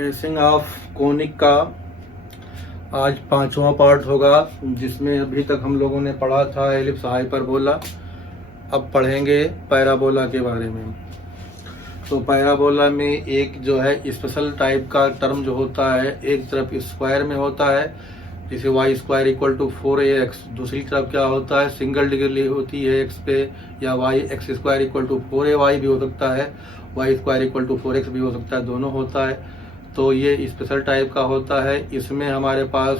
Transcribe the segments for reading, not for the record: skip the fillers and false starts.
Tracing of conic का आज 5वां पार्ट होगा, जिसमें अभी तक हम लोगों ने पढ़ा था एलिप्स, हाइपरबोला। अब पढ़ेंगे पैराबोला के बारे में। तो पैराबोला में एक जो है स्पेशल टाइप का टर्म जो होता है, एक तरफ स्क्वायर में होता है, जैसे Y square equal to 4ax। दूसरी तरफ क्या होता है, सिंगल डिग्री होती है एक्स पे, या Y X square equal to 4ay भी हो सकता है, Y square equal to 4x भी हो सकता है, दोनों होता है। तो ये स्पेशल टाइप का होता है। इसमें हमारे पास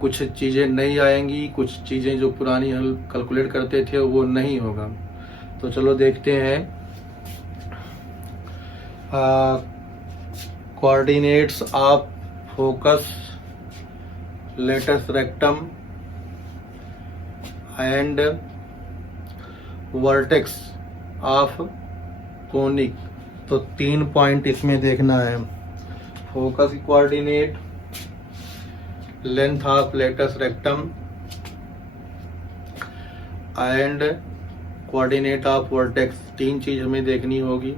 कुछ चीज़ें नहीं आएंगी, कुछ चीज़ें जो पुरानी हम कैलकुलेट करते थे वो नहीं होगा। तो चलो देखते हैं। Coordinates of focus, latus rectum and vertex of conic. तो 3 पॉइंट इसमें देखना है। Focus coordinate, length of latus rectum and coordinate of vertex. 3 चीज हमें देखनी होगी।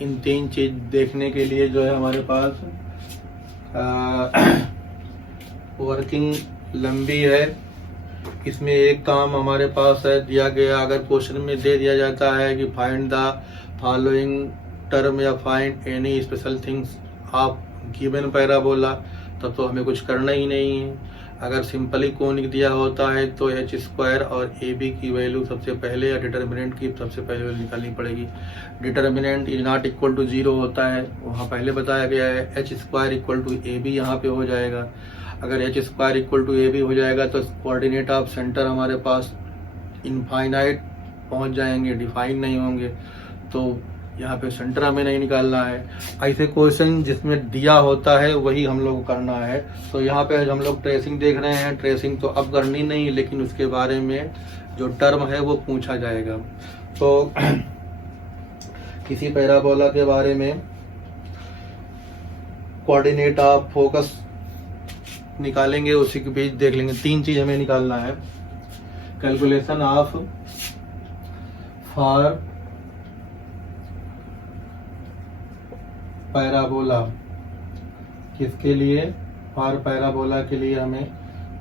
इन 3 चीज देखने के लिए जो है हमारे पास वर्किंग लंबी है। इसमें एक काम हमारे पास है दिया गया, अगर क्वेश्चन में दे दिया जाता है कि फाइंड द फॉलोइंग टर्म या find any special things of given parabola, तब तो हमें कुछ करना ही नहीं है। अगर सिंपली कोनिक दिया होता है तो एच स्क्वायर और ए बी की वैल्यू सबसे पहले, या डिटर्मिनेंट की सबसे पहले वैल्यू निकालनी पड़ेगी। Determinant is not equal to 0 होता है, वहाँ पहले बताया गया है। H square equal to A B यहाँ पे हो जाएगा। अगर H square equal to A B हो जाएगा तो कोऑर्डिनेट ऑफ सेंटर हमारे पास इनफाइनाइट पहुँच जाएंगे, डिफाइन नहीं होंगे। तो यहाँ पे सेंटर हमें नहीं निकालना है। ऐसे क्वेश्चन जिसमें दिया होता है वही हम लोग को करना है। तो यहाँ पे हम लोग ट्रेसिंग देख रहे हैं। ट्रेसिंग तो अब करनी नहीं, लेकिन उसके बारे में जो टर्म है वो पूछा जाएगा। तो किसी पैराबोला के बारे में कोऑर्डिनेट ऑफ फोकस निकालेंगे, उसी के बीच देख लेंगे। 3 चीज हमें निकालना है। कैलकुलेशन ऑफ फॉर पैराबोला, किसके लिए? फॉर पैराबोला के लिए हमें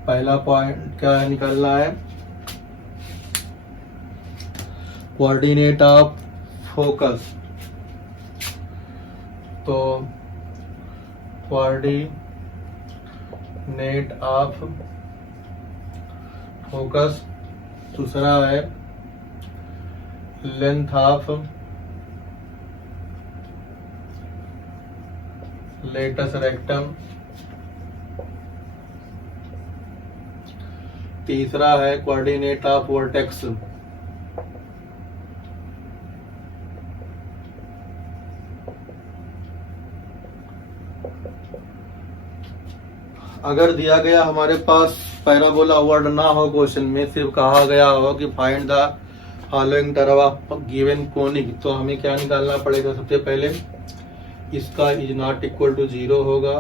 पहला पॉइंट क्या निकालना है, कोऑर्डिनेट ऑफ फोकस। तो कोऑर्डिनेट ऑफ फोकस। दूसरा है लेंथ ऑफ लेटस रेक्टम। तीसरा है कोऑर्डिनेट ऑफ वर्टेक्स। अगर दिया गया हमारे पास पैराबोला वर्ड ना हो, क्वेश्चन में सिर्फ कहा गया हो कि find the following term of given conic, तो हमें क्या निकालना पड़ेगा? सबसे पहले इसका इज नॉट इक्वल टू 0 होगा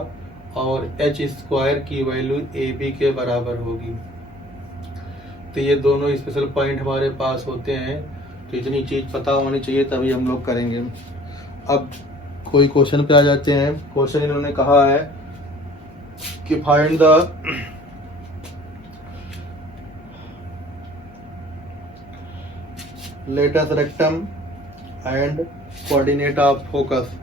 और एच स्क्वायर की वैल्यू ए बी के बराबर होगी। तो ये दोनों स्पेशल पॉइंट हमारे पास होते हैं। तो इतनी चीज पता होनी चाहिए, तभी हम लोग करेंगे। अब कोई क्वेश्चन पे आ जाते हैं। क्वेश्चन इन्होंने कहा है कि find the latus rectum and coordinate of focus.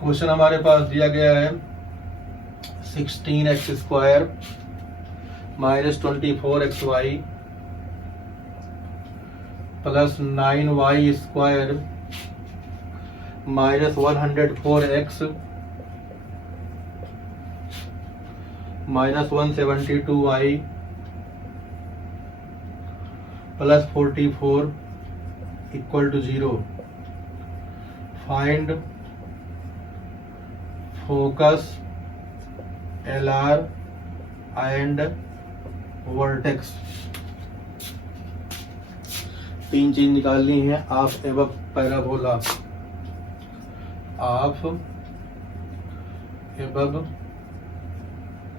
Question हमारे पास दिया गया है 16x square minus 24xy plus 9y square minus 104x minus 172y plus 44 equal to 0। Find focus, LR and vertex. 3 चीज निकालनी है। Of above parabola, of above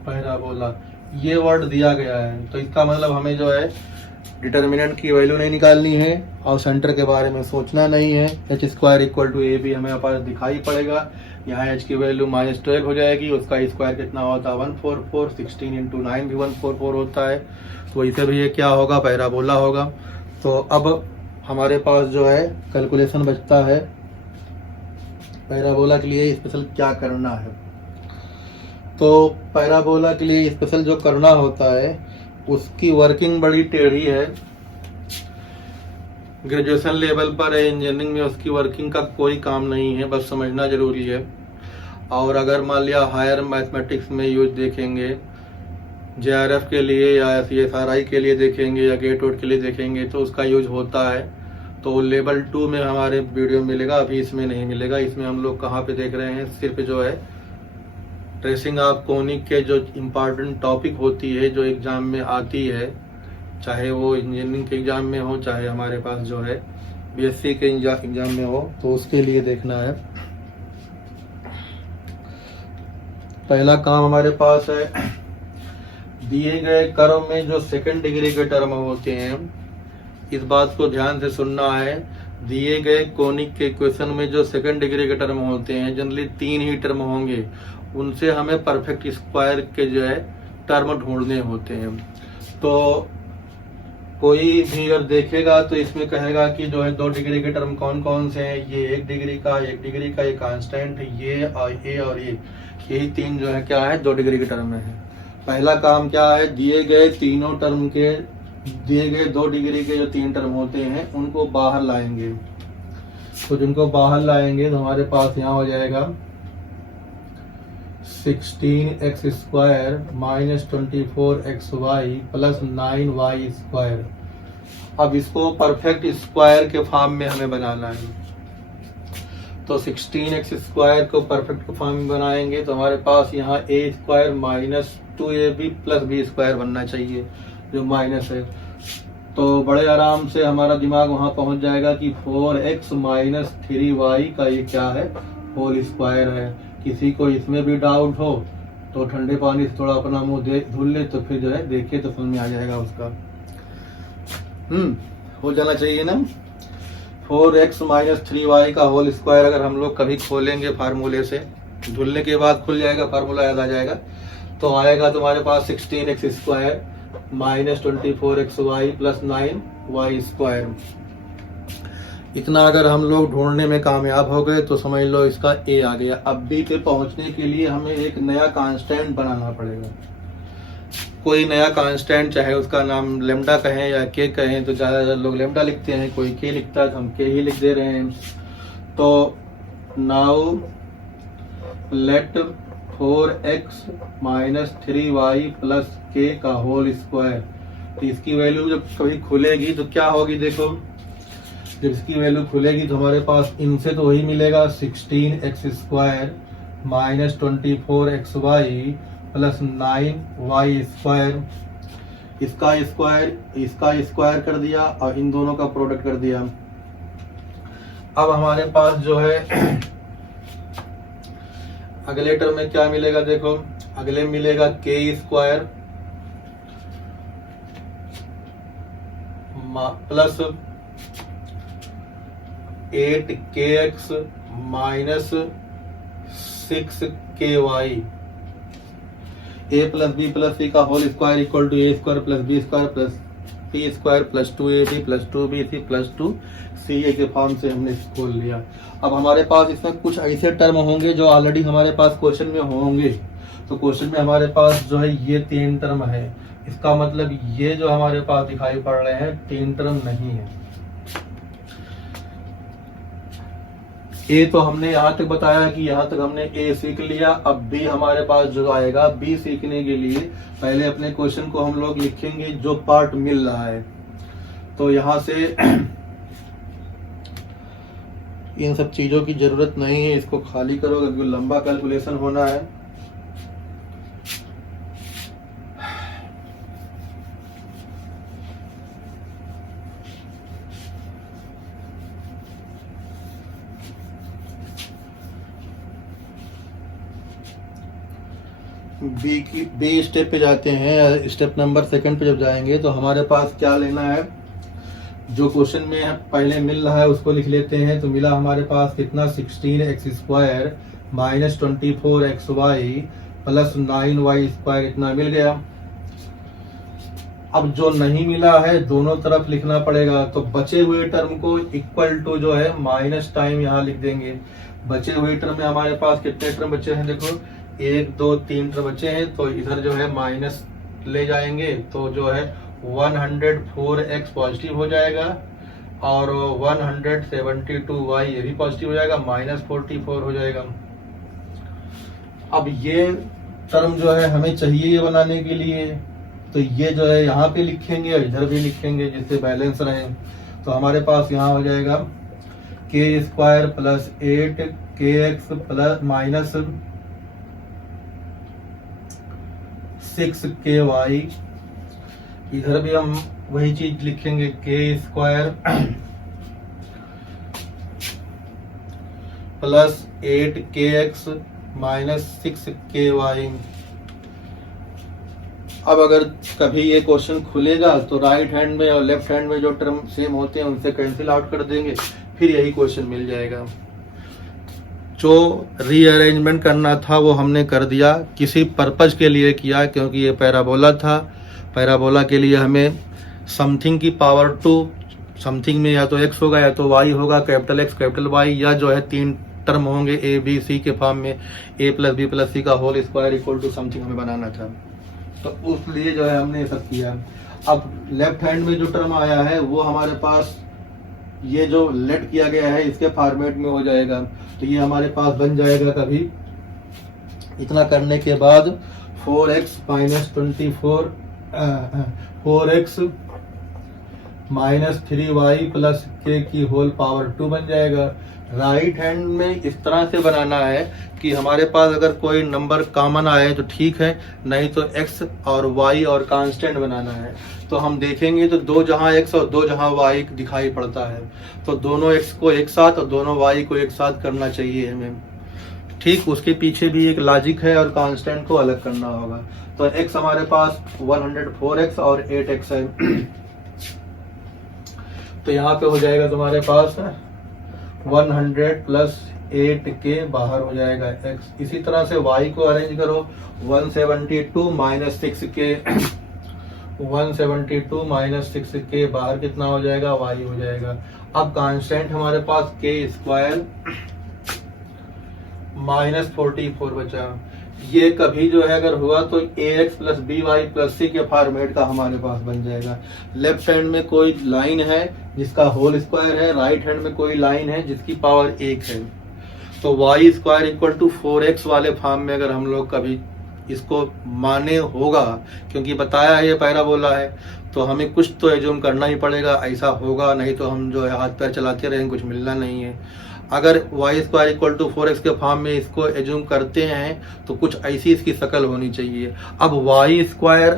parabola, ये word दिया गया है। तो इसका मतलब हमें जो है डिटर्मिनेंट की वैल्यू नहीं निकालनी है और सेंटर के बारे में सोचना नहीं है। एच स्क्वायर इक्वल टू ए भी हमें पास दिखाई पड़ेगा। यहाँ एच की वैल्यू -12 हो जाएगी, उसका स्क्वायर कितना होता है 144, 16 इंटू 9 भी 144 होता है। तो इसे भी ये क्या होगा, पैराबोला होगा। तो अब हमारे पास जो है कैलकुलेशन बचता है पैराबोला के लिए स्पेशल क्या करना है। तो पैराबोला के लिए स्पेशल जो करना होता है उसकी वर्किंग बड़ी टेढ़ी है। ग्रेजुएशन लेवल पर इंजीनियरिंग में उसकी वर्किंग का कोई काम नहीं है, बस समझना जरूरी है। और अगर मान लिया हायर मैथमेटिक्स में यूज देखेंगे, जेआरएफ के लिए या सीएसआरआई के लिए देखेंगे या गेट वोट के लिए देखेंगे तो उसका यूज होता है। तो लेवल 2 में हमारे वीडियो मिलेगा, अभी इसमें नहीं मिलेगा। इसमें हम लोग कहाँ पे देख रहे हैं, सिर्फ जो है ट्रेसिंग ऑफ कोनिक के जो इम्पॉर्टेंट टॉपिक होती है जो एग्जाम में आती है, चाहे वो इंजीनियरिंग के एग्जाम में हो चाहे हमारे पास जो है बीएससी के एग्जाम में हो, तो उसके लिए देखना है। पहला काम हमारे पास है, दिए गए कर्व में जो सेकंड डिग्री के टर्म होते हैं, इस बात को ध्यान से सुनना है। दिए गए कोनिक के इक्वेशन में जो सेकंड डिग्री के टर्म होते हैं, जनरली 3 ही टर्म होंगे, उनसे हमें परफेक्ट स्क्वायर के जो है टर्म ढूंढने होते हैं। तो कोई भी अगर देखेगा तो इसमें कहेगा कि जो है 2 डिग्री के टर्म कौन कौन से हैं, ये 1 डिग्री का, 1 डिग्री का, ये कांस्टेंट, ये और ये, यही 3 जो है क्या है 2 डिग्री के टर्म में है। पहला काम क्या है, दिए गए तीनों टर्म के, दिए गए 2 डिग्री के जो 3 टर्म होते हैं उनको बाहर लाएंगे। तो जिनको बाहर लाएंगे तो हमारे पास यहाँ हो जाएगा 16x square minus 24xy plus 9y square. अब इसको परफेक्ट स्क्वायर के फॉर्म में हमें बनाना है। तो 16x स्क्वायर को परफेक्ट फॉर्म में बनाएंगे तो हमारे पास यहाँ a square minus 2ab plus b square बनना चाहिए, जो माइनस है। तो बड़े आराम से हमारा दिमाग वहां पहुंच जाएगा कि 4x माइनस 3y का ये क्या है, होल स्क्वायर है। किसी को इसमें भी डाउट हो तो ठंडे पानी से थोड़ा अपना मुंह धुल ले, तो फिर जो है देखिए तो समझ में आ जाएगा उसका। हो जाना चाहिए ना। 4x माइनस 3y का होल स्क्वायर अगर हम लोग कभी खोलेंगे फार्मूले से, धुलने के बाद खुल जाएगा, फार्मूला याद आ जाएगा। तो आएगा तुम्हारे पास 16x square minus 24xy plus 9y square. इतना अगर हम लोग ढूंढने में कामयाब हो गए तो समझ लो इसका a आ गया। अब b पे पहुंचने के लिए हमें एक नया कांस्टेंट बनाना पड़ेगा। कोई नया कांस्टेंट, चाहे उसका नाम लेमडा कहें या के कहें, तो ज्यादातर लोग लेमडा लिखते हैं, कोई के लिखता है तो हम के ही लिख दे रहे हैं। तो now let 4x minus 3y plus के का होल स्क्वायर। तो इसकी वैल्यू जब कभी खुलेगी तो क्या होगी, देखो जब इसकी वैल्यू खुलेगी तो हमारे पास इनसे तो वही मिलेगा 16x square minus 24xy plus 9y square. इसका स्क्वायर कर दिया और इन दोनों का प्रोडक्ट कर दिया। अब हमारे पास जो है अगले टर्म में क्या मिलेगा, देखो अगले मिलेगा के square plus 8kx minus 6ky। a plus B plus C का whole square equal to a square plus B square plus C square plus 2ab plus 2bc plus 2ca के फॉर्म से हमने खोल लिया। अब हमारे पास इसमें कुछ ऐसे टर्म होंगे जो ऑलरेडी हमारे पास क्वेश्चन में होंगे। तो क्वेश्चन में हमारे पास जो है ये 3 टर्म है, इसका मतलब ये जो हमारे पास दिखाई पड़ रहे हैं 3 टर्म नहीं है। ए तो हमने यहाँ तक बताया कि यहाँ तक हमने ए सीख लिया। अब बी हमारे पास जो आएगा, बी सीखने के लिए पहले अपने क्वेश्चन को हम लोग लिखेंगे जो पार्ट मिल रहा है। तो यहाँ से इन सब चीजों की जरूरत नहीं है, इसको खाली करो क्योंकि लंबा कैलकुलेशन होना है। बी स्टेप पे जाते हैं, स्टेप नंबर 2 पे जब जाएंगे तो हमारे पास क्या लेना है, जो क्वेश्चन में पहले मिल रहा है उसको लिख लेते हैं। तो मिला हमारे पास कितना, 16x² minus 24xy plus 9y² इतना मिल गया। अब जो नहीं मिला है दोनों तरफ लिखना पड़ेगा, तो बचे हुए टर्म को इक्वल टू जो है माइनस टाइम यहाँ लिख देंगे। बचे हुए टर्म में हमारे पास कितने टर्म बचे हैं, देखो 1 2 3 टर्म बचे हैं, तो इधर जो है माइनस ले जाएंगे तो जो है 104x पॉजिटिव हो जाएगा और 172y ये भी पॉजिटिव हो जाएगा, -44 हो जाएगा। अब ये टर्म जो है हमें चाहिए ये बनाने के लिए, तो ये जो है यहाँ पे लिखेंगे और इधर भी लिखेंगे जिससे बैलेंस रहे। तो हमारे पास यहाँ हो जाएगा k² plus 8kx plus minus 6ky, इधर भी हम वही चीज लिखेंगे k² plus 8kx minus 6ky। अब अगर कभी ये क्वेश्चन खुलेगा तो राइट हैंड में और लेफ्ट हैंड में जो टर्म सेम होते हैं उनसे कैंसिल आउट कर देंगे, फिर यही क्वेश्चन मिल जाएगा। जो रीअरेंजमेंट करना था वो हमने कर दिया, किसी पर्पज के लिए किया, क्योंकि ये पैराबोला था। पैराबोला के लिए हमें समथिंग की पावर 2, समथिंग में या तो x होगा या तो y होगा, कैपिटल X कैपिटल Y, या जो है 3 टर्म होंगे a b c के फॉर्म में, a plus b plus c का whole square equal to something हमें बनाना था। तो उस लिए जो है हमने सब किया। अब लेफ्ट हैंड में जो टर्म आया है वो हमारे पास ये जो लेट किया गया है इसके फॉर्मेट में हो जाएगा, तो ये हमारे पास बन जाएगा कभी इतना करने के बाद 4x minus 4x minus 3y plus k की होल पावर 2 बन जाएगा। राइट हैंड में इस तरह से बनाना है कि हमारे पास अगर कोई नंबर कॉमन आए तो ठीक है, नहीं तो x और y और कांस्टेंट बनाना है। तो हम देखेंगे तो 2 जहां x और 2 जहां y दिखाई पड़ता है, तो दोनों x को एक साथ और दोनों y को एक साथ करना चाहिए हमें। ठीक उसके पीछे भी एक लॉजिक है और कांस्टेंट को अलग करना होगा। तो x हमारे पास 104x और 8x है, तो यहाँ पे हो जाएगा तुम्हारे पास 100 प्लस 8k बाहर हो जाएगा x। इसी तरह से y को अरेंज करो, 172 माइनस 6k 172 माइनस 6k बाहर कितना हो जाएगा, y हो जाएगा। अब कांस्टेंट हमारे पास k² माइनस 44 बचा। ये कभी जो है अगर हुआ तो ax plus by plus c के फॉर्मेट का हमारे पास बन जाएगा। लेफ्ट हैंड में कोई लाइन है जिसका होल स्क्वायर है, राइट हैंड में कोई लाइन है जिसकी पावर 1 है, तो y² इक्वल टू 4x वाले फॉर्म में अगर हम लोग कभी इसको माने होगा, क्योंकि बताया है ये पैराबोला है, तो हमें कुछ तो एज्यूम करना ही पड़ेगा ऐसा होगा, नहीं तो हम जो है हाथ पैर चलाते रहेंगे, कुछ मिलना नहीं है। अगर y² इक्वल टू 4x के फॉर्म में इसको एज्यूम करते हैं तो कुछ ऐसी इसकी शक्ल होनी चाहिए। अब y²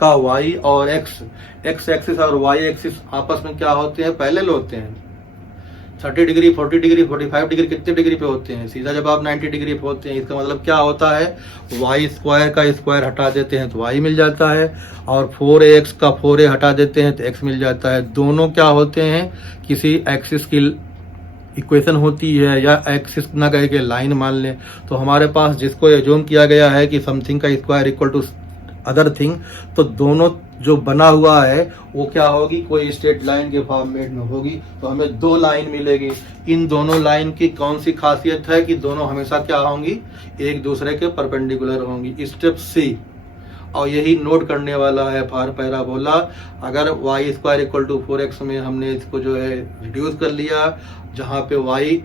का y और x एक्सिस और y एक्सिस आपस में क्या होते हैं, पैरेलल होते हैं। 30 डिग्री 40 डिग्री 45 डिग्री कितने डिग्री पे होते हैं, सीधा जवाब 90 डिग्री पे होते हैं। इसका मतलब क्या होता है, y² का स्क्वायर हटा देते हैं तो y मिल जाता है, और 4ax का 4a हटा देते हैं तो x मिल जाता है। दोनों क्या होते हैं, किसी एक्सिस की इक्वेशन होती है, या एक्सिस ना कह के लाइन मान लें, तो हमारे पास जिसको एज्यूम किया गया है कि समथिंग का square equal to other thing, तो दोनों जो बना हुआ है वो क्या होगी, कोई स्ट्रेट लाइन के फॉर्मेट में होगी, तो हमें 2 लाइन मिलेगी। इन दोनों लाइन की कौन सी खासियत है कि दोनों हमेशा क्या होंगी, एक दूसरे के परपेंडिकुलर होंगी। स्टेप सी, और यही नोट करने वाला है फॉर पैराबोला। अगर y² इक्वल टू 4x में हमने इसको जो है रिड्यूस कर लिया, जहाँ पे y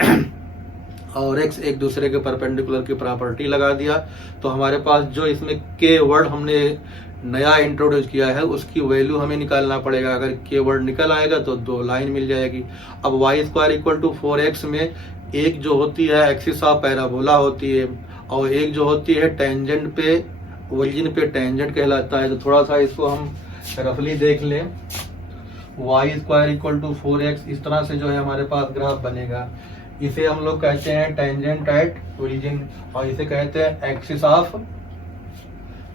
और x एक दूसरे के परपेंडिकुलर की प्रॉपर्टी लगा दिया, तो हमारे पास जो इसमें k वर्ड हमने नया इंट्रोड्यूस किया है उसकी वैल्यू हमें निकालना पड़ेगा। अगर k वर्ड निकल आएगा तो 2 लाइन मिल जाएगी। अब y² इक्वल टू 4x में एक जो होती है एक्सिस ऑफ पैराबोला होती है, और एक जो होती है टेंजेंट पे, ओरिजिन पे टेंजेंट कहलाता है। तो थोड़ा सा इसको हम रफली देख लें, y² इक्वल टू 4x इस तरह से जो है हमारे पास ग्राफ बनेगा। इसे हम लोग कहते हैं टेंजेंट एट ओरिजिन, और इसे कहते हैं एक्सिस ऑफ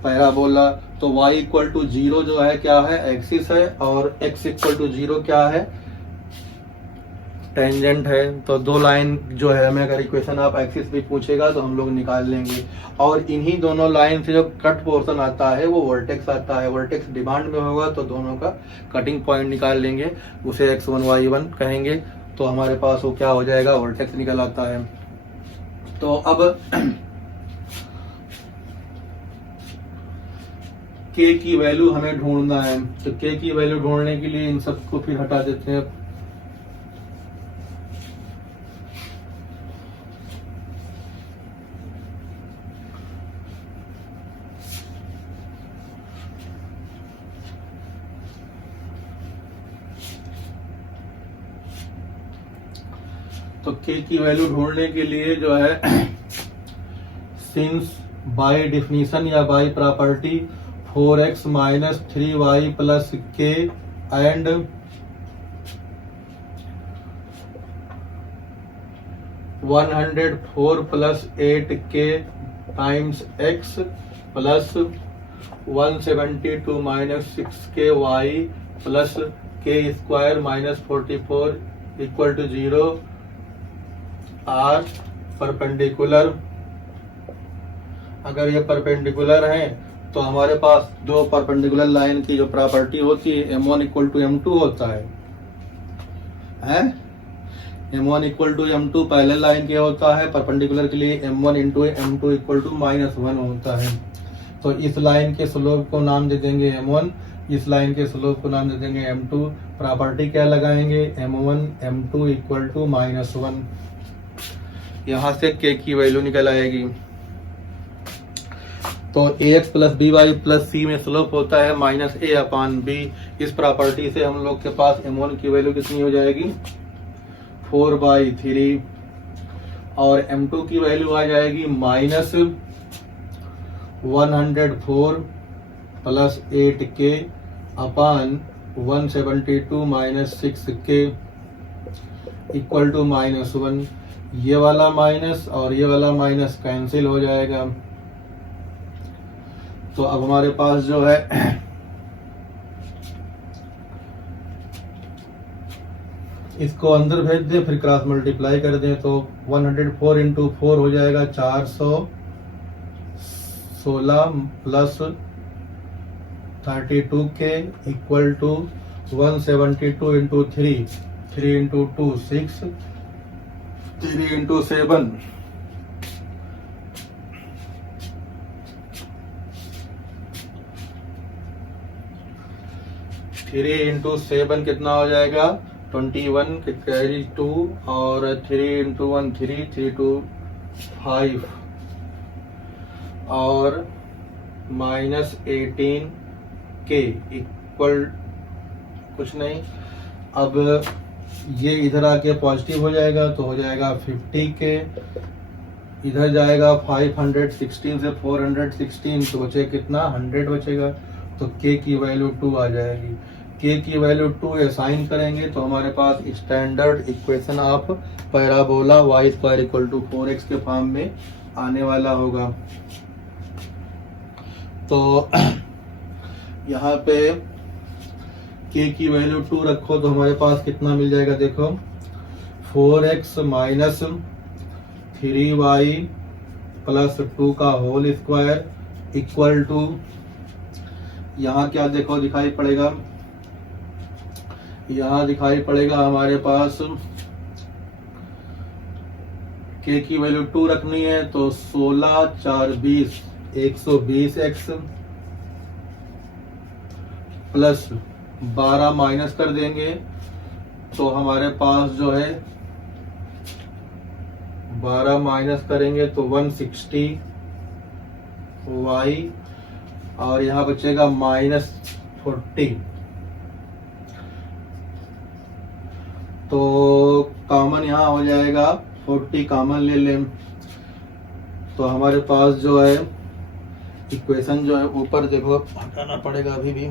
पैराबोला। तो y इक्वल टू 0 जो है क्या है, एक्सिस है, और x इक्वल टू 0 क्या है, टेंजेंट है। तो दो लाइन जो है, हमें अगर इक्वेशन आप एक्सिस भी पूछेगा तो हम लोग निकाल लेंगे। और इन्हीं दोनों लाइन से जो कट पोर्शन आता है वो वर्टेक्स आता है। वर्टेक्स डिमांड में होगा तो दोनों का कटिंग पॉइंट निकाल लेंगे, उसे x1 y1 कहेंगे। तो हमारे पास वो क्या हो जाएगा, वर्टेक्स निकल आता है। तो अब k की वैल्यू हमें ढूंढना है। तो k की वैल्यू ढूंढने के लिए इन सबको फिर हटा देते हैं। तो k की वैल्यू ढूंढने के लिए जो है, सिंस बाय डिफिनीशन या by property 4x minus 3y plus k and 104 plus 8k times x plus 172 minus 6k y plus k square minus 44 equal to 0 are perpendicular. अगर ये परपेंडिकुलर है तो हमारे पास दो परपेंडिकुलर लाइन की जो प्रॉपर्टी होती है, m1 इक्वल टू m2 होता है? m1 इक्वल टू m2 पहले लाइन के होता है, परपेंडिकुलर के लिए m1 into m2 equal to -1 होता है। तो इस लाइन के स्लोप को नाम दे देंगे m1, इस लाइन के स्लोप को नाम दे देंगे m2। प्रॉपर्टी क्या लगाएंगे, m1 m2 इक्वल टू -1। यहाँ से k की वैल्यू निकल आएगी। तो ax plus B Y plus C में स्लोप होता है -a अपान b। इस प्रॉपर्टी से हम लोग के पास m1 की वैल्यू कितनी हो जाएगी, 4/3, और m2 की वैल्यू आ जाएगी -104 plus 8k upon 172 minus 6k equal to -1। ये वाला माइनस और ये वाला माइनस कैंसिल हो जाएगा। तो अब हमारे पास जो है इसको अंदर भेज दें, फिर क्रॉस मल्टीप्लाई कर दें। तो 104 इंटू 4 हो जाएगा 416 plus 32k equal to 172 into 3 into 2 6, 3 into 7 3 into 7 कितना हो जाएगा, 21 कैरी 2, और 3 इंटू 1 3, 3 2 5, और -18k इक्वल कुछ नहीं। अब ये इधर आके पॉजिटिव हो जाएगा तो हो जाएगा 50k, इधर जाएगा 516 से 416 तो बचे कितना, 100 बचेगा। तो k की वैल्यू 2 आ जाएगी। k की वैल्यू 2 असाइन करेंगे तो हमारे पास standard equation of parabola y square equal to 4x के फॉर्म में आने वाला होगा। तो यहाँ पे k की वैल्यू 2 रखो तो हमारे पास कितना मिल जाएगा, देखो 4x माइनस 3y प्लस 2 का होल स्क्वायर इक्वल टू, यहाँ क्या देखो दिखाई पड़ेगा, यहाँ दिखाई पड़ेगा हमारे पास k की वैल्यू 2 रखनी है तो 16 4 20 120x प्लस 12 माइनस कर देंगे तो हमारे पास जो है 12 माइनस करेंगे तो 160y, और यहाँ बचेगा -40। तो कॉमन यहाँ हो जाएगा 40, कॉमन ले लें तो हमारे पास जो है इक्वेशन जो है ऊपर देखो हटाना पड़ेगा अभी भी।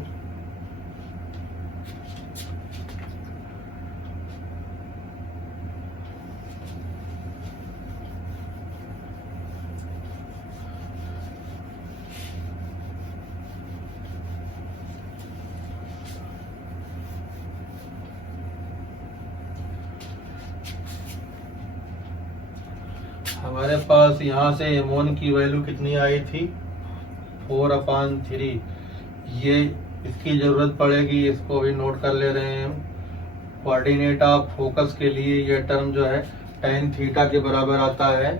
हमारे पास यहाँ से m1 की वैल्यू कितनी आई थी 4/3। ये इसकी ज़रूरत पड़ेगी, इसको भी नोट कर ले रहे हैं हम। कोऑर्डिनेट ऑफ फोकस के लिए ये टर्म जो है tan थीटा के बराबर आता है।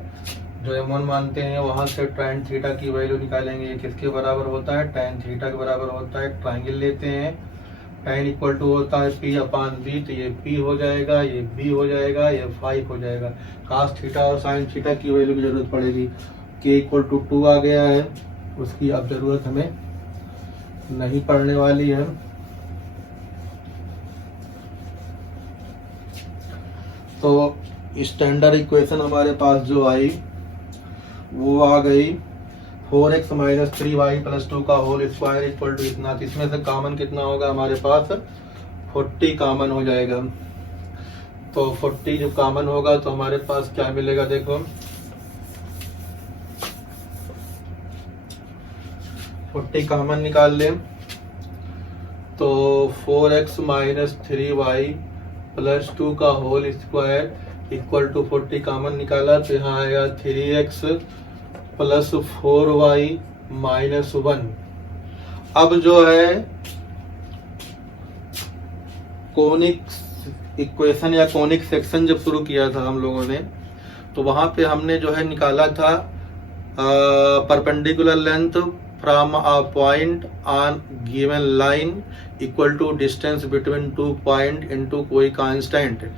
जो m1 मानते हैं वहाँ से tan थीटा की वैल्यू निकालेंगे। ये किसके बराबर होता है, tan थीटा के बराबर होता है। ट्राइंगल लेते हैं, tan इक्वल टू होता है P/B, तो ये P हो जाएगा, ये B हो जाएगा, ये 5 हो जाएगा। cos थीटा और sin थीटा की वैल्यू की जरूरत पड़ेगी। K इक्वल टू 2 आ गया है, उसकी अब जरूरत हमें नहीं पड़ने वाली है। तो स्टैंडर्ड इक्वेशन हमारे पास जो आई वो आ गई 4x - 3y + 2 का होल स्क्वायर इक्वल टू इतना। इसमें से कॉमन कितना होगा हमारे पास 40 कॉमन हो जाएगा। तो 40 जो कॉमन होगा तो हमारे पास क्या मिलेगा, देखो 40 कॉमन निकाल लें तो 4x - 3y + 2 का whole square equal to 40 common निकाला तो यहाँ आएगा 3x + 4y - 1। अब जो है कोनिक इक्वेशन या कोनिक सेक्शन जब शुरू किया था हम लोगों ने, तो वहां पे हमने जो है निकाला था perpendicular length from a point on given line equal to distance between 2 point into कोई कांस्टेंट,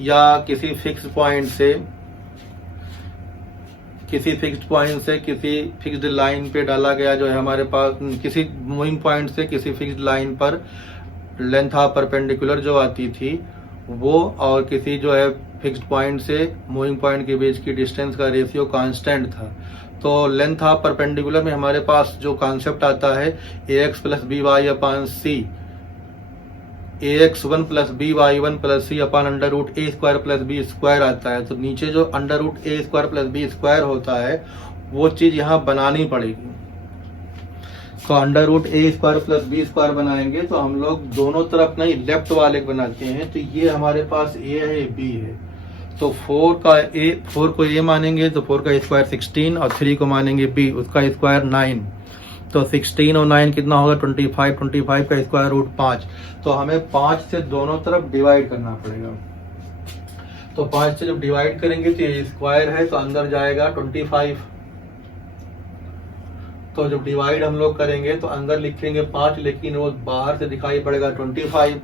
या किसी फिक्स्ड पॉइंट से किसी फिक्स्ड लाइन पे डाला गया जो है हमारे पास, किसी मूविंग पॉइंट से किसी फिक्स्ड लाइन पर लेंथ ऑफ परपेंडिकुलर जो आती थी वो, और किसी जो है फिक्स्ड पॉइंट से मूविंग पॉइंट के बीच की डिस्टेंस का रेशियो कांस्टेंट था। तो लेंथ ऑफ परपेंडिकुलर में हमारे पास जो कॉन्सेप्ट आता है ax + by/c, ax1 + by1 + c √a² + b² आता है। तो नीचे जो √a² + b² होता है वो चीज यहाँ बनानी पड़ेगी। तो √a² + b² बनाएंगे तो हम लोग दोनों तरफ नहीं लेफ्ट वाले बनाते हैं। तो ये हमारे पास a है, b है। तो 4 को a मानेंगे तो 4 का स्क्वायर 16 और 3 को मानेंगे b, उसका स्क्वायर 9। तो 16 और 9 कितना होगा 25, 25 का स्क्वायर रूट 5। तो हमें 5 से दोनों तरफ डिवाइड करना पड़ेगा। तो 5 से जब डिवाइड करेंगे तो ये स्क्वायर है तो अंदर जाएगा 25। तो जब डिवाइड हम लोग करेंगे तो अंदर लिखेंगे 5, लेकिन वो बाहर से दिखाई पड़ेगा 25।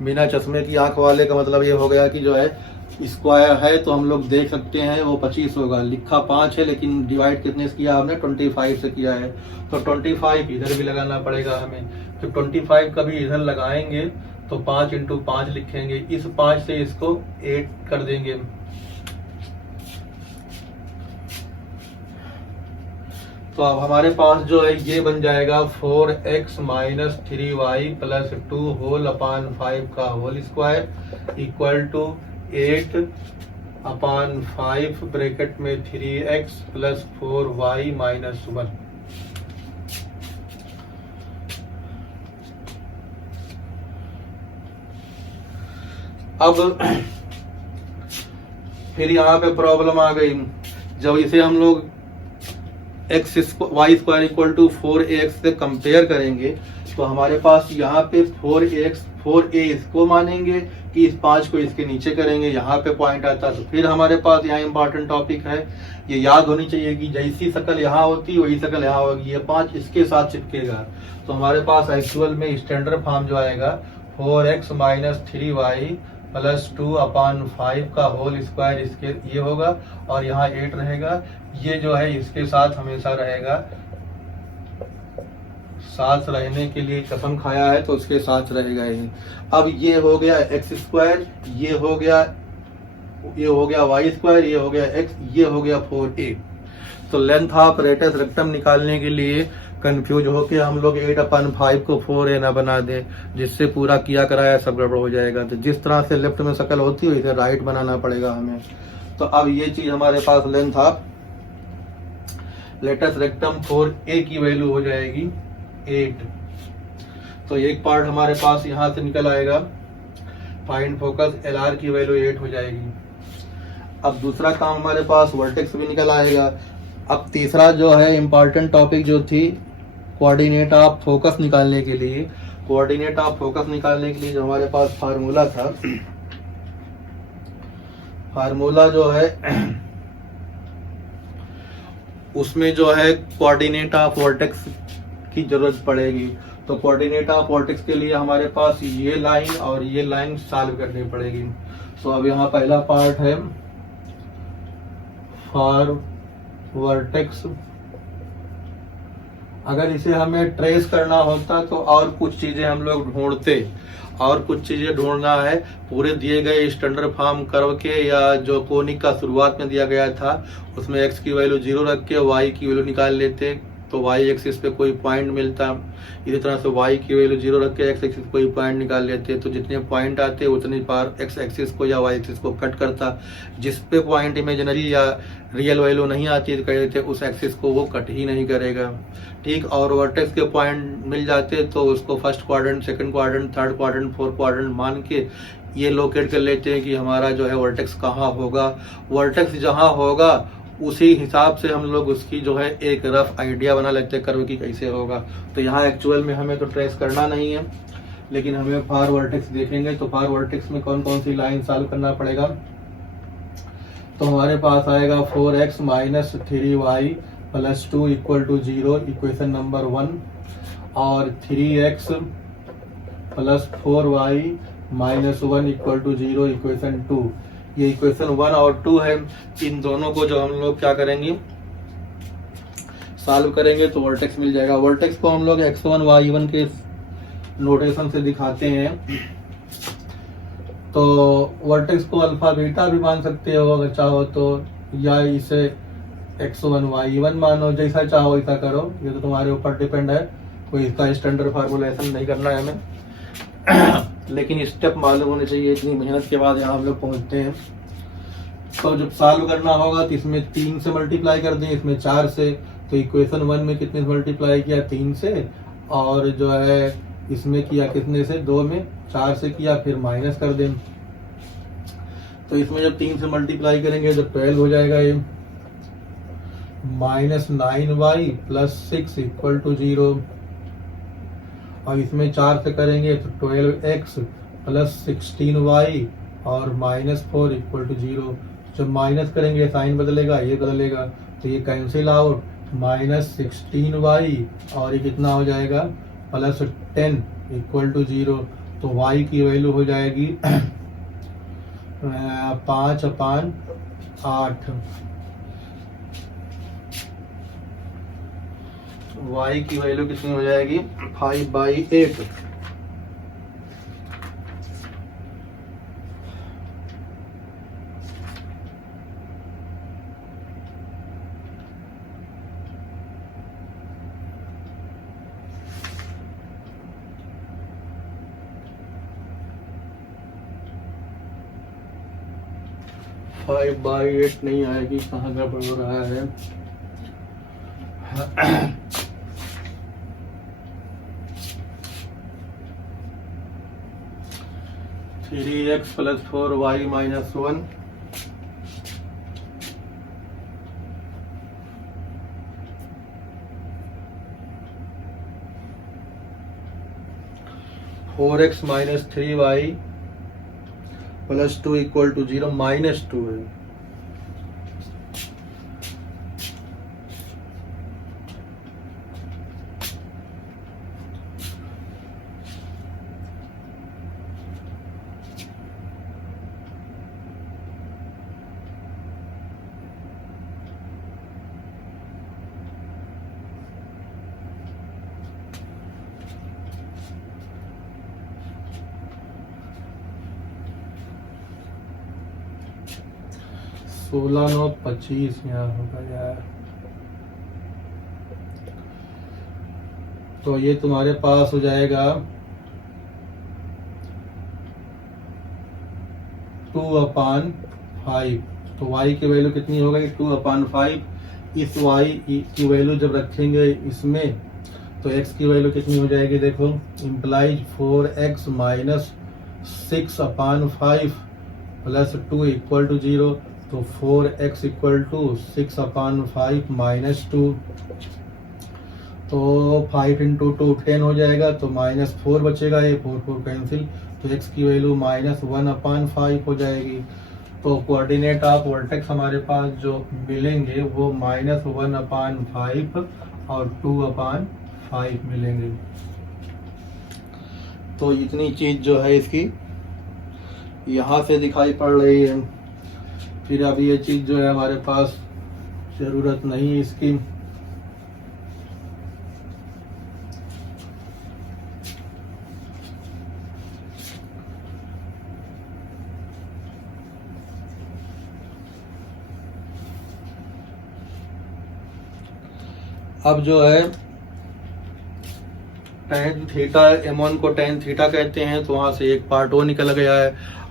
बिना चश्मे की आंख वाले का मतलब ये हो गया कि जो है स्क्वायर है तो हम लोग देख सकते हैं वो 25 होगा। लिखा 5 है लेकिन डिवाइड कितने से किया हमने 25 से किया है। तो 25 इधर भी लगाना पड़ेगा हमें। तो 25 कभी इधर लगाएंगे तो 5 × 5 लिखेंगे। इस 5 से इसको 8 कर देंगे। तो अब हमारे पास जो है ये बन जाएगा 4x - 3y + 2 होल/5 का whole square equal to 8/5 bracket में 3x + 4y - 1। अब फिर यहाँ पे प्रॉब्लम आ गई। जब इसे हम लोग y² = 4ax से कंपेयर करेंगे तो हमारे पास यहाँ पे 4a इसको मानेंगे कि इस 5 को इसके नीचे करेंगे, यहाँ पे पॉइंट आता। तो फिर हमारे पास यहाँ इंपॉर्टेंट टॉपिक है, ये याद होनी चाहिए कि जैसी शकल यहाँ होती वही शकल यहाँ होगी। ये 5 इसके साथ चिपकेगा। तो हमारे पास एक्चुअल में स्टैंडर्ड फॉर्म जो आएगा 4x - 3y + 2/5 का होल स्क्वायर इसके ये होगा और यहाँ 8 रहेगा। ये जो है इसके साथ हमेशा रहेगा। साथ रहने के लिए कसम खाया है तो उसके साथ रहेगा ही। अब ये हो गया x², ये हो गया y², ये हो गया x, ये हो गया 4a। तो लेंथ ऑफ रेटस रेक्टम निकालने के लिए कंफ्यूज होके हम लोग 8/5 को 4a ना बना दें, जिससे पूरा किया कराया सब गड़बड़ हो जाएगा। तो जिस तरह से लेफ्ट में शक्ल होती है इसे राइट बनाना पड़ेगा हमें। तो अब ये चीज हमारे पास length of latus rectum 4a की वैल्यू हो जाएगी 8। तो एक पार्ट हमारे पास यहाँ से निकल आएगा। फाइंड फोकस LR की वैल्यू 8 हो जाएगी। अब दूसरा काम हमारे पास वर्टेक्स भी निकल आएगा। अब तीसरा जो है इम्पॉर्टेंट टॉपिक जो थी कोऑर्डिनेट ऑफ फोकस निकालने के लिए, कोऑर्डिनेट ऑफ फोकस निकालने के लिए जो हमारे पास फार्मूला था, फार्मूला जो है उसमें जो है कोऑर्डिनेट ऑफ वर्टेक्स की जरूरत पड़ेगी। तो कोऑर्डिनेट ऑफ वर्टेक्स के लिए हमारे पास ये लाइन और ये लाइन सॉल्व करनी पड़ेगी। तो अब यहाँ पहला पार्ट है फॉर वर्टेक्स। अगर इसे हमें ट्रेस करना होता तो और कुछ चीजें हम लोग ढूंढते, और कुछ चीजें ढूंढना है पूरे दिए गए स्टैंडर्ड फॉर्म कर्व के, या जो कोनिक का शुरुआत में दिया गया था उसमें x की वैल्यू 0 रख के y की वैल्यू निकाल लेते तो y एक्सिस पे कोई पॉइंट मिलता। इसी तरह से y की वैल्यू 0 रख के x एक्सिस पे कोई पॉइंट निकाल लेते, तो जितने पॉइंट आते उतनी बार x एक्सिस को या y एक्सिस को कट करता। जिस पे पॉइंट इमेजिनरी या रियल वैल्यू नहीं आती तो कहते थे उस एक्सिस को वो कट ही नहीं करेगा। ठीक, और वर्टेक्स के पॉइंट मिल जाते तो उसको first quadrant, second quadrant, third quadrant, fourth quadrant मान के ये लोकेट कर लेते हैं कि हमारा जो है वर्टेक्स कहाँ होगा। वर्टेक्स जहाँ होगा उसी हिसाब से हम लोग उसकी जो है एक रफ आइडिया बना लेते हैं कर्व की कैसे होगा। तो यहाँ एक्चुअल में हमें तो ट्रेस करना नहीं है, लेकिन हमें फार वर्टेक्स देखेंगे तो फार वर्टेक्स में कौन कौन सी लाइन सॉल्व करना पड़ेगा। तो हमारे पास आएगा 4x minus 3y plus 2 equal to 0 equation number 1, और 3x plus 4y minus 1 equal to 0 equation 2। ये इक्वेशन 1 और 2 है। इन दोनों को जो हम लोग क्या करेंगे सॉल्व करेंगे तो वर्टेक्स मिल जाएगा। वर्टेक्स को हम लोग x1 y1 के नोटेशन से दिखाते हैं। तो वर्टेक्स को अल्फा बीटा भी मान सकते हो अगर चाहो तो, या इसे x1 y1 मानो, जैसा चाहो वैसा करो, ये तो तुम्हारे ऊपर डिपेंड है। कोई इसका स्टैंडर्ड फार्मूलेशन नहीं करना है हमें लेकिन स्टेप मालूम होने चाहिए। इतनी मेहनत के बाद यहाँ हम लोग पहुंचते हैं। तो जब सॉल्व करना होगा तो इसमें 3 से मल्टीप्लाई कर दें, इसमें 4 से। तो इक्वेशन 1 में कितने से मल्टीप्लाई किया, 3 से, और जो है इसमें किया कितने से, 2 में, 4 से किया, फिर माइनस कर दें। तो इसमें जब 3 से मल्टीप्लाई करेंगे तो 12 हो जाएगा ये, minus 9y plus 6 equal to 0, और इसमें 4 से करेंगे तो 12x प्लस 16y और माइनस 4 इक्वल टू 0। जब माइनस करेंगे साइन बदलेगा, ये बदलेगा, तो ये कैंसिल आउट, माइनस 16y और ये कितना हो जाएगा प्लस 10 इक्वल टू 0। तो y की वैल्यू हो जाएगी 5/8। y की वैल्यू कितनी हो जाएगी 5/8। फाइव बाई 8 नहीं आएगी, कहाँ गड़बड़ हो रहा है। 3x plus 4y minus 1, four x minus 3y plus 2 equal to 0, minus 2 है। सोलह 9 25 यहाँ होगा यार। तो ये तुम्हारे पास हो जाएगा 2/5। तो y की वैल्यू कितनी हो गई 2/5। इस y की वैल्यू जब रखेंगे इसमें तो x की वैल्यू कितनी हो जाएगी, देखो, implies 4x minus 6/5 plus 2 equal to 0। तो 4x इक्वल टू 6/5 माइनस 2, तो 5 इंटू 2 10 हो जाएगा, तो -4 बचेगा, ये 4 कैंसिल, तो x की वैल्यू -1/5 हो जाएगी। तो कोऑर्डिनेट ऑफ वर्टेक्स हमारे पास जो मिलेंगे वो -1/5 और 2/5 मिलेंगे। तो इतनी चीज जो है इसकी यहाँ से दिखाई पड़ रही है। फिर अब ये चीज जो है हमारे पास जरूरत नहीं है इसकी। अब जो है tan थीटा m1 को tan थीटा कहते हैं, तो वहां से एक पार्ट वो निकल गया है।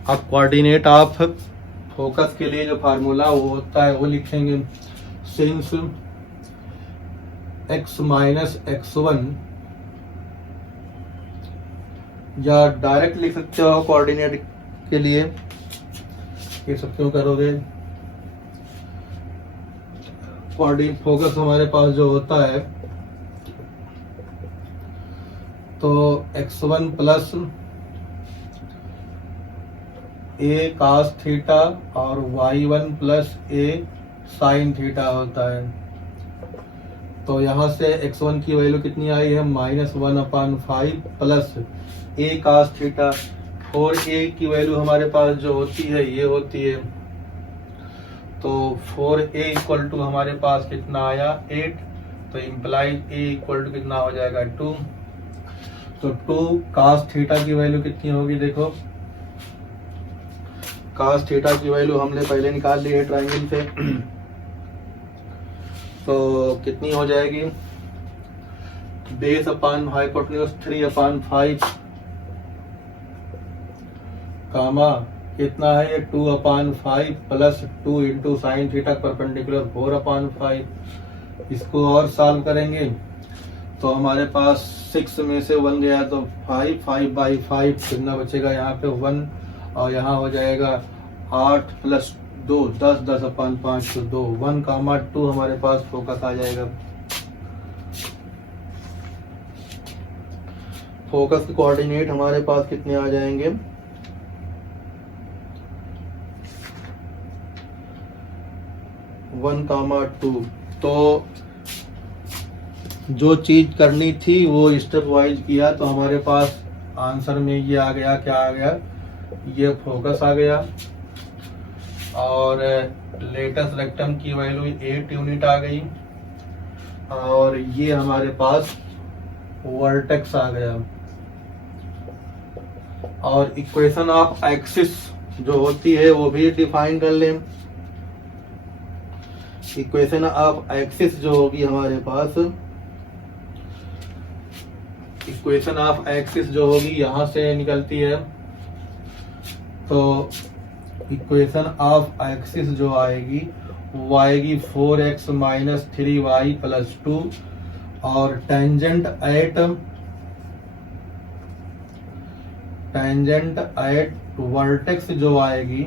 अब कोऑर्डिनेट ऑफ फोकस के लिए जो फार्मूला वो होता है वो लिखेंगे, सिंस x माइनस x1, या डायरेक्ट लिख सकते हो कोऑर्डिनेट के लिए, ये सब क्यों करोगे। कोऑर्डिनेट फोकस हमारे पास जो होता है तो x1 plus a cos theta और y1 plus a sin theta होता है। तो यहाँ से x1 की वैल्यू कितनी आई है, -1/5 plus a cos theta, 4a की वैल्यू हमारे पास जो होती है ये होती है, तो 4a इक्वल टू हमारे पास कितना आया 8, तो इम्प्लाइज a इक्वल टू कितना हो जाएगा 2, तो 2 cos थीटा की वैल्यू कितनी होगी, देखो cos थीटा की वैल्यू हमने पहले निकाल ली है ट्राइंगल से, तो कितनी हो जाएगी, बेस अपॉन हाइपोटेन्यूज 3/5 कामा कितना है ये 2/5 plus 2 into sine theta perpendicular 4/5। इसको और सॉल्व करेंगे तो हमारे पास 6 में से 1 गया तो 5/5 कितना बचेगा यहाँ पे 1, और यहाँ हो जाएगा 8 प्लस 2 10, 10/5 तो 2, 1,2 हमारे पास फोकस आ जाएगा। फोकस के कोऑर्डिनेट हमारे पास कितने आ जाएंगे, 1,2। तो जो चीज करनी थी वो स्टेप वाइज किया, तो हमारे पास आंसर में ये आ गया, क्या आ गया, ये फोकस आ गया, और लेटस रेक्टम की वैल्यू 8 यूनिट आ गई, और ये हमारे पास वर्टेक्स आ गया। और इक्वेशन ऑफ एक्सिस जो होती है वो भी डिफाइन कर लें। इक्वेशन ऑफ एक्सिस जो होगी हमारे पास, इक्वेशन ऑफ एक्सिस जो होगी यहाँ से निकलती है, तो इक्वेशन ऑफ एक्सिस जो आएगी वो आएगी 4x माइनस 3y प्लस 2, और टेंजेंट एट वर्टेक्स जो आएगी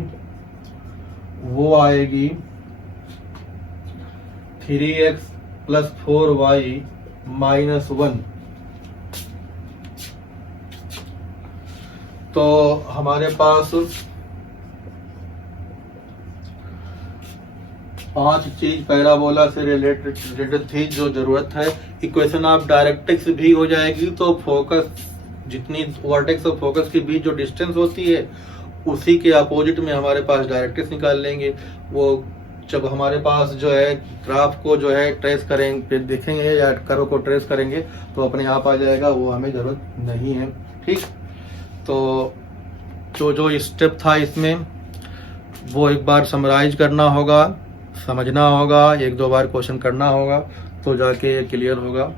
वो आएगी 3x प्लस 4y माइनस 1। तो हमारे पास 5 चीज पैराबोला से रिलेटेड थी जो जरूरत है। इक्वेशन ऑफ डायरेक्ट्रिक्स भी हो जाएगी, तो फोकस जितनी वर्टेक्स और फोकस के बीच जो डिस्टेंस होती है उसी के अपोजिट में हमारे पास डायरेक्ट्रिक्स निकाल लेंगे। वो जब हमारे पास जो है ग्राफ को जो है ट्रेस करेंगे, देखेंगे या कर्व को ट्रेस करेंगे तो अपने आप आ जाएगा, वो हमें जरूरत नहीं है। ठीक, तो जो स्टेप था इसमें वो एक बार समराइज करना होगा, समझना होगा, 1-2 बार क्वेश्चन करना होगा, तो जाके ये क्लियर होगा।